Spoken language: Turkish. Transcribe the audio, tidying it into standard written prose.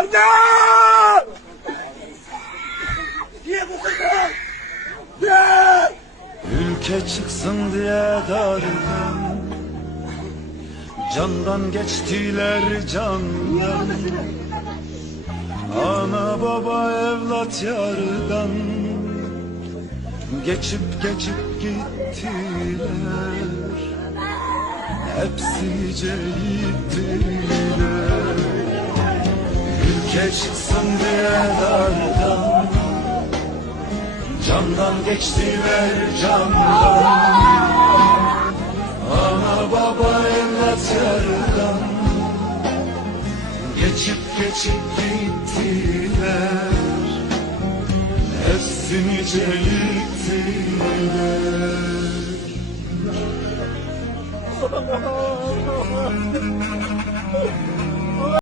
Serdar! Niye bu kadar? Niye? Ülke çıksın diye dardım, candan geçtiler candan. Ana baba evlat yardan, geçip gittiler. Hepsice gittiler. Ülke çıksın diye dardan, candan geçtiler candan. Ana baba evlat yardan, geçip gittiler. Hepsini yittiler.